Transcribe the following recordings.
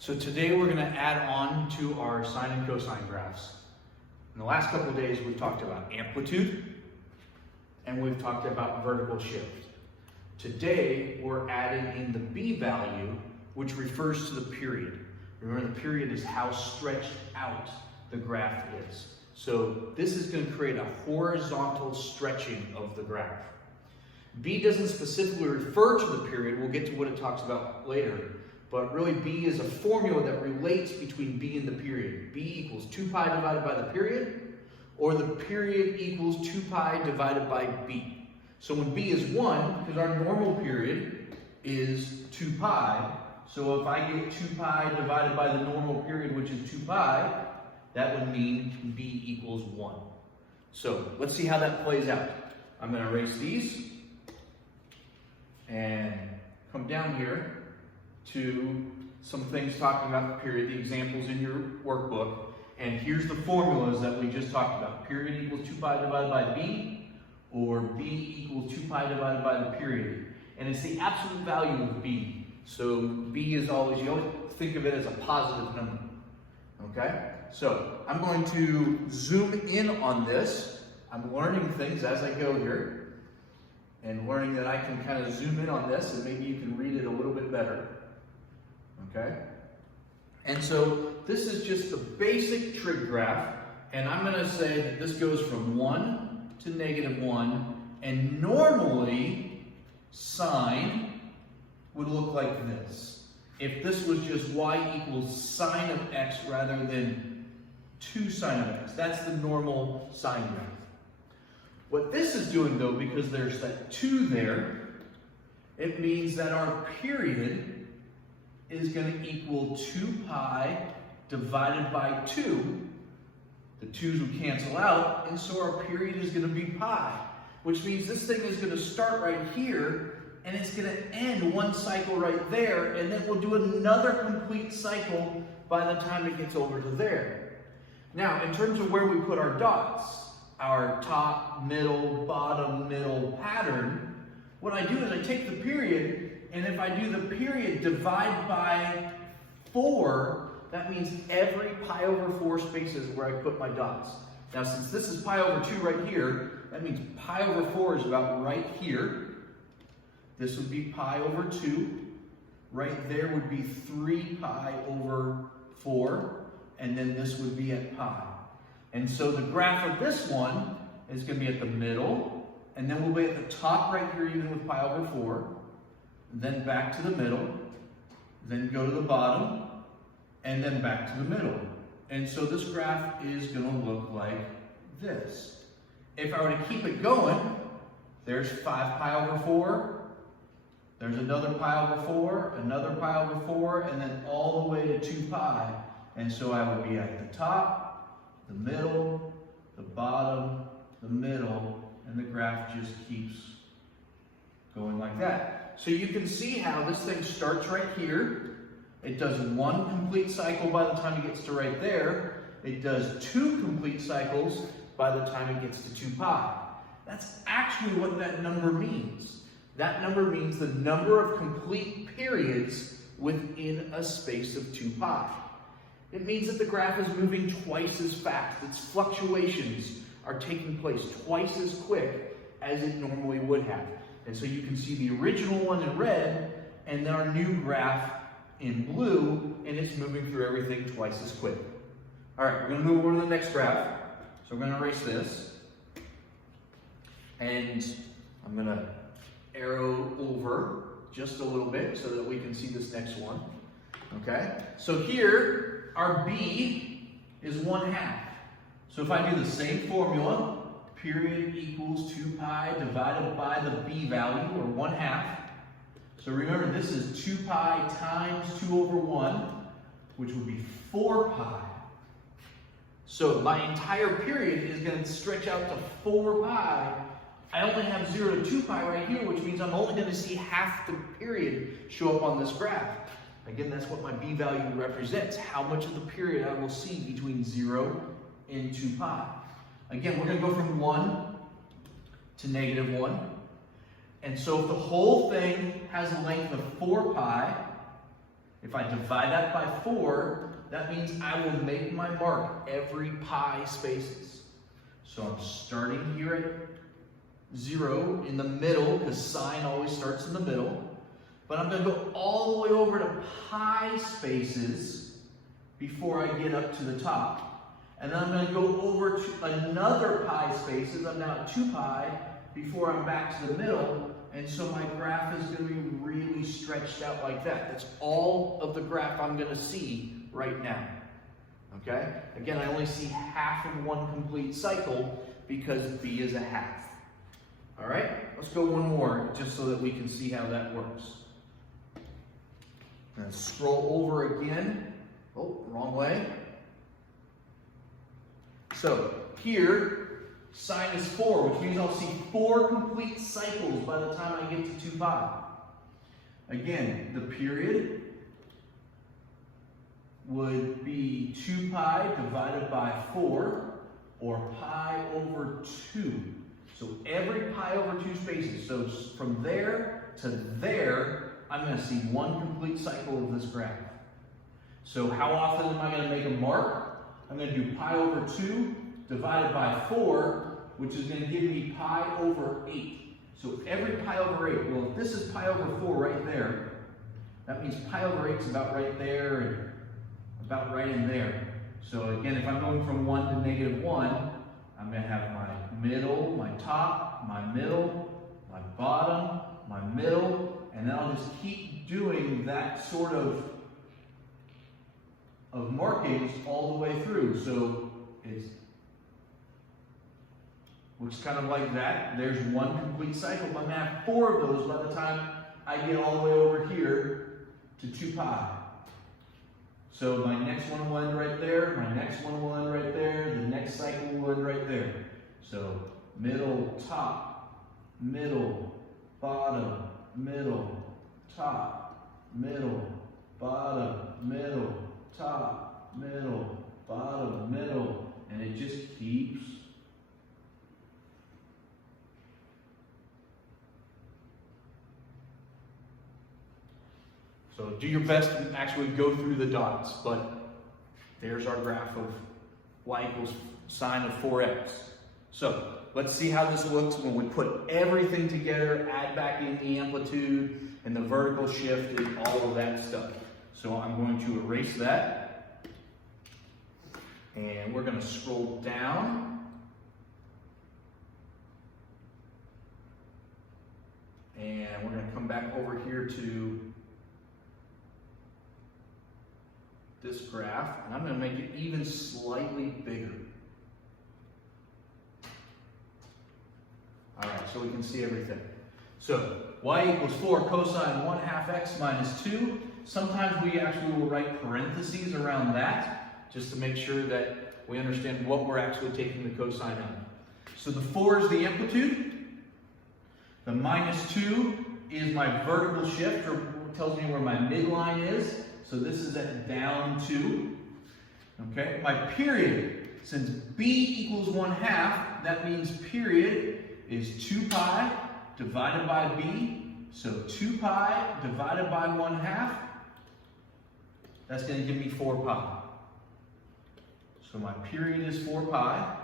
So today we're going to add on to our sine and cosine graphs. In the last couple of days we've talked about amplitude and we've talked about vertical shift. Today we're adding in the b value, which refers to the period. Remember, the period is how stretched out the graph is. So this is going to create a horizontal stretching of the graph. B doesn't specifically refer to the period. We'll get to what it talks about later. But really, B is a formula that relates between B and the period. B equals 2 pi divided by the period, or the period equals 2 pi divided by B. So when B is 1, because our normal period is 2 pi, so if I get 2 pi divided by the normal period, which is 2 pi, that would mean B equals 1. So let's see how that plays out. I'm going to erase these and come down here to some things talking about the period, the examples in your workbook. And here's the formulas that we just talked about. Period equals 2 pi divided by B, or B equals 2 pi divided by the period. And it's the absolute value of B. So B is always, you always think of it as a positive number. Okay? So I'm going to zoom in on this. I'm learning things as I go here, and learning that I can kind of zoom in on this, and maybe you can read it a little bit better. Okay? And so this is just the basic trig graph, and I'm going to say that this goes from 1 to -1, and normally sine would look like this. If this was just y equals sine of x rather than 2 sine of x, that's the normal sine graph. What this is doing, though, because there's that 2 there, it means that our period is going to equal 2 pi divided by 2. The 2's will cancel out, and so our period is going to be pi, which means this thing is going to start right here, and it's going to end one cycle right there, and then we'll do another complete cycle by the time it gets over to there. Now, in terms of where we put our dots, our top, middle, bottom, middle pattern, what I do is I take the period, and if I do the period divide by 4, that means every pi over 4 spaces where I put my dots. Now, since this is pi over 2 right here, that means pi over 4 is about right here. This would be pi over 2. Right there would be 3 pi over 4. And then this would be at pi. And so the graph of this one is going to be at the middle. And then we'll be at the top right here even with pi over 4. Then back to the middle. Then go to the bottom. And then back to the middle. And so this graph is going to look like this. If I were to keep it going, there's 5 pi over 4. There's another pi over 4, another pi over 4, and then all the way to 2 pi. And so I would be at the top, the middle, the bottom, the middle, and the graph just keeps going like that. So you can see how this thing starts right here. It does 1 complete cycle by the time it gets to right there. It does 2 complete cycles by the time it gets to 2 pi. That's actually what that number means. That number means the number of complete periods within a space of 2 pi. It means that the graph is moving twice as fast. Its fluctuations are taking place twice as quick as it normally would have. And so you can see the original one in red, and then our new graph in blue, and it's moving through everything twice as quick. All right, we're going to move over to the next graph. So we're going to erase this. And I'm going to arrow over just a little bit so that we can see this next one. Okay? So here, our B is 1/2. So if I do the same formula, period equals 2 pi divided by the B value, or 1/2. So remember, this is 2 pi times 2 over 1, which would be 4 pi. So my entire period is going to stretch out to 4 pi. I only have 0 to 2 pi right here, which means I'm only going to see half the period show up on this graph. Again, that's what my B value represents, how much of the period I will see between 0 and 2 pi. Again, we're going to go from 1 to -1. And so if the whole thing has a length of 4 pi, If I divide that by 4, that means I will make my mark every pi spaces. So I'm starting here at 0 in the middle, because sine always starts in the middle. But I'm going to go all the way over to pi spaces before I get up to the top. And then I'm going to go over to another pi spaces. I'm now at 2 pi before I'm back to the middle. And so my graph is going to be really stretched out like that. That's all of the graph I'm going to see right now. Okay? Again, I only see half of one complete cycle because b is a half. All right? Let's go one more just so that we can see how that works. I'm going to scroll over again. Oh, wrong way. So here, sine is 4, which means I'll see 4 complete cycles by the time I get to 2 pi. Again, the period would be 2 pi divided by 4, or pi over 2. So every pi over 2 spaces. So from there to there, I'm going to see one complete cycle of this graph. So how often am I going to make a mark? I'm going to do pi over 2 divided by 4, which is going to give me pi over 8. So every pi over 8, well, if this is pi over 4 right there, that means pi over 8 is about right there and about right in there. So again, if I'm going from 1 to negative 1, I'm going to have my middle, my top, my middle, my bottom, my middle, and then I'll just keep doing that sort of markings all the way through. So it looks kind of like that. There's one complete cycle. I'm going to have 4 of those by the time I get all the way over here to 2 pi. So my next one will end right there, my next one will end right there, the next cycle will end right there. So middle, top, middle, bottom, middle, top, middle, bottom, middle, top, middle, bottom, middle, and it just keeps So do your best to actually go through the dots, but there's our graph of y equals sine of 4x. So let's see how this looks when we put everything together, add back in the amplitude and the vertical shift and all of that stuff. So I'm going to erase that. And we're going to scroll down. And we're going to come back over here to this graph, and I'm going to make it even slightly bigger. All right, so we can see everything. So y equals 4 cosine 1/2 x minus 2. Sometimes we actually will write parentheses around that, just to make sure that we understand what we're actually taking the cosine of. So the 4 is the amplitude. The minus 2 is my vertical shift, or tells me where my midline is. So this is at down 2. Okay, my period, since b equals 1/2, that means period is 2 pi divided by b. So 2 pi divided by 1/2, that's going to give me 4 pi. So my period is 4 pi.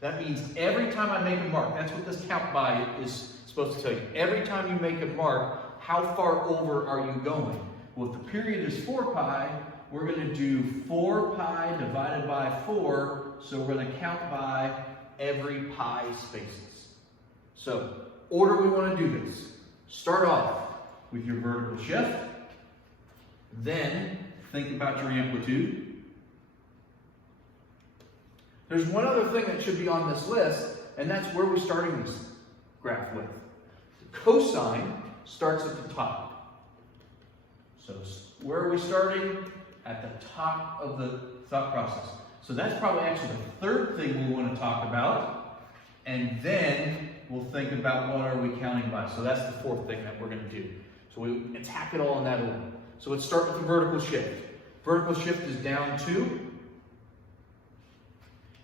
That means every time I make a mark, that's what this count by is supposed to tell you. Every time you make a mark, how far over are you going? Well, if the period is 4 pi, we're going to do 4 pi divided by 4, so we're going to count by every pi spaces. So, order we want to do this. Start off with your vertical shift, then think about your amplitude. There's one other thing that should be on this list, and that's where we're starting this graph with. The cosine starts at the top. So where are we starting? At the top of the thought process. So that's probably actually the third thing we want to talk about. And then we'll think about what are we counting by. So that's the fourth thing that we're going to do. So we attack it all in that order. So let's start with the vertical shift. Vertical shift is down 2.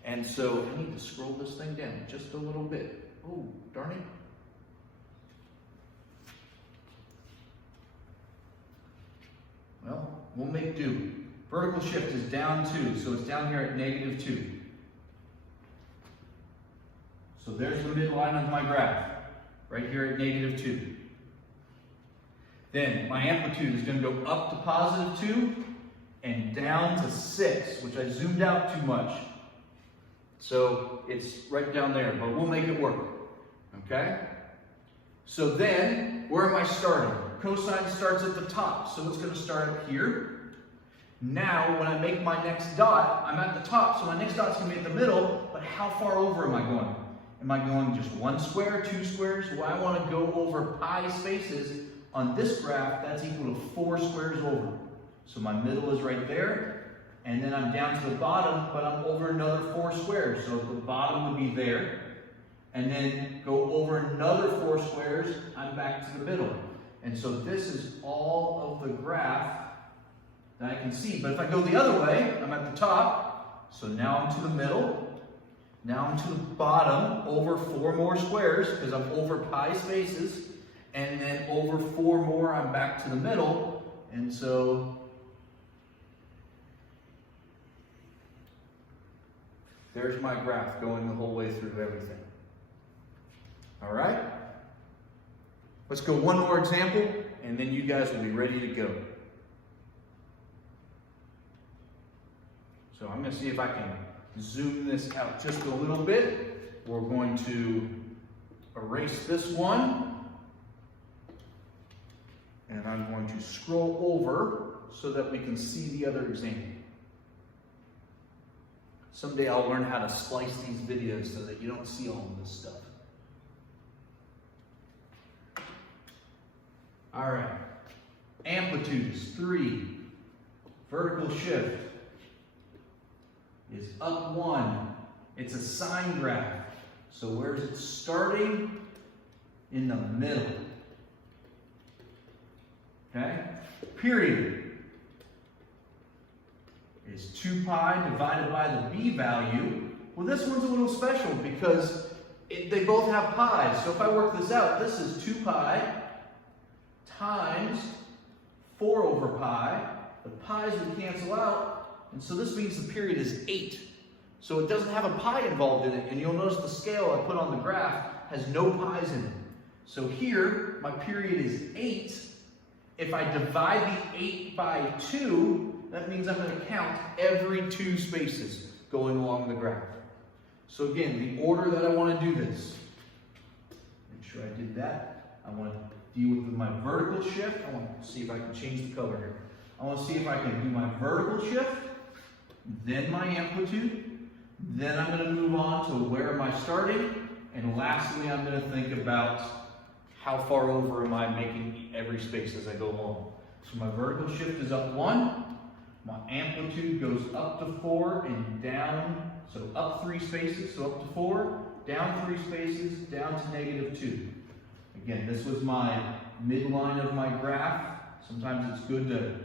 And so I need to scroll this thing down just a little bit. Oh, darn it. Well, We'll make do. Vertical shift is down 2, so it's down here at -2. So there's the midline of my graph, right here at -2. Then my amplitude is going to go up to +2 and down to 6, which I zoomed out too much. So it's right down there, but we'll make it work. Okay? So then, where am I starting? Cosine starts at the top, so it's going to start up here. Now, when I make my next dot, I'm at the top, so my next dot's going to be at the middle, but how far over am I going? Am I going just 1 square, 2 squares? Well, I want to go over pi spaces. On this graph, that's equal to 4 squares over. So my middle is right there, and then I'm down to the bottom, but I'm over another 4 squares. So the bottom would be there, and then go over another 4 squares, I'm back to the middle. And so this is all of the graph that I can see. But if I go the other way, I'm at the top, so now I'm to the middle, now I'm to the bottom, over 4 more squares, because I'm over pi spaces, and then over 4 more, I'm back to the middle, and so there's my graph going the whole way through everything. All right? Let's go one more example, and then you guys will be ready to go. So I'm going to see if I can zoom this out just a little bit. We're going to erase this one. And I'm going to scroll over so that we can see the other example. Someday I'll learn how to slice these videos so that you don't see all of this stuff. All right. Amplitude is 3. Vertical shift is up 1. It's a sine graph. So where is it starting? In the middle. Okay? Period is 2 pi divided by the b value. Well, this one's a little special because they both have pi. So if I work this out, this is 2 pi times 4 over pi. The pi's would cancel out, and so this means the period is 8. So it doesn't have a pi involved in it, and you'll notice the scale I put on the graph has no pi's in it. So here, my period is 8. If I divide the 8 by 2, that means I'm going to count every 2 spaces going along the graph. So again, the order that I want to do this, make sure I did that. I want to deal with my vertical shift. I want to see if I can change the color here. I want to see if I can do my vertical shift, then my amplitude, then I'm going to move on to where am I starting, and lastly I'm going to think about how far over am I making every space as I go along. So my vertical shift is up 1. My amplitude goes up to 4 and down, so up 3 spaces, so up to 4, down 3 spaces, down to -2. Again, this was my midline of my graph. Sometimes it's good to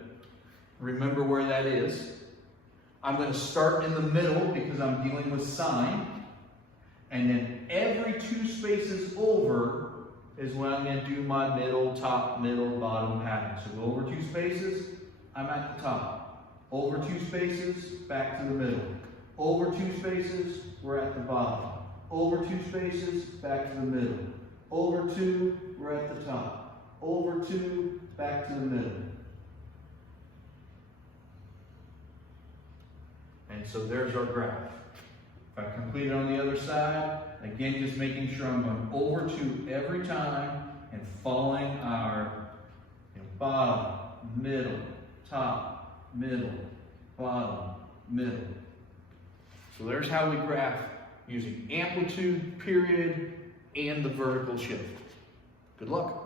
remember where that is. I'm going to start in the middle because I'm dealing with sine. And then every 2 spaces over is when I'm going to do my middle, top, middle, bottom pattern. So go over 2 spaces, I'm at the top. Over 2 spaces, back to the middle. Over 2 spaces, we're at the bottom. Over 2 spaces, back to the middle. Over 2, we're at the top. Over 2, back to the middle. And so there's our graph. If I complete it on the other side, again, just making sure I'm going over 2 every time and following our bottom, middle, top, middle, bottom, middle. So there's how we graph using amplitude, period, and the vertical shift. Good luck.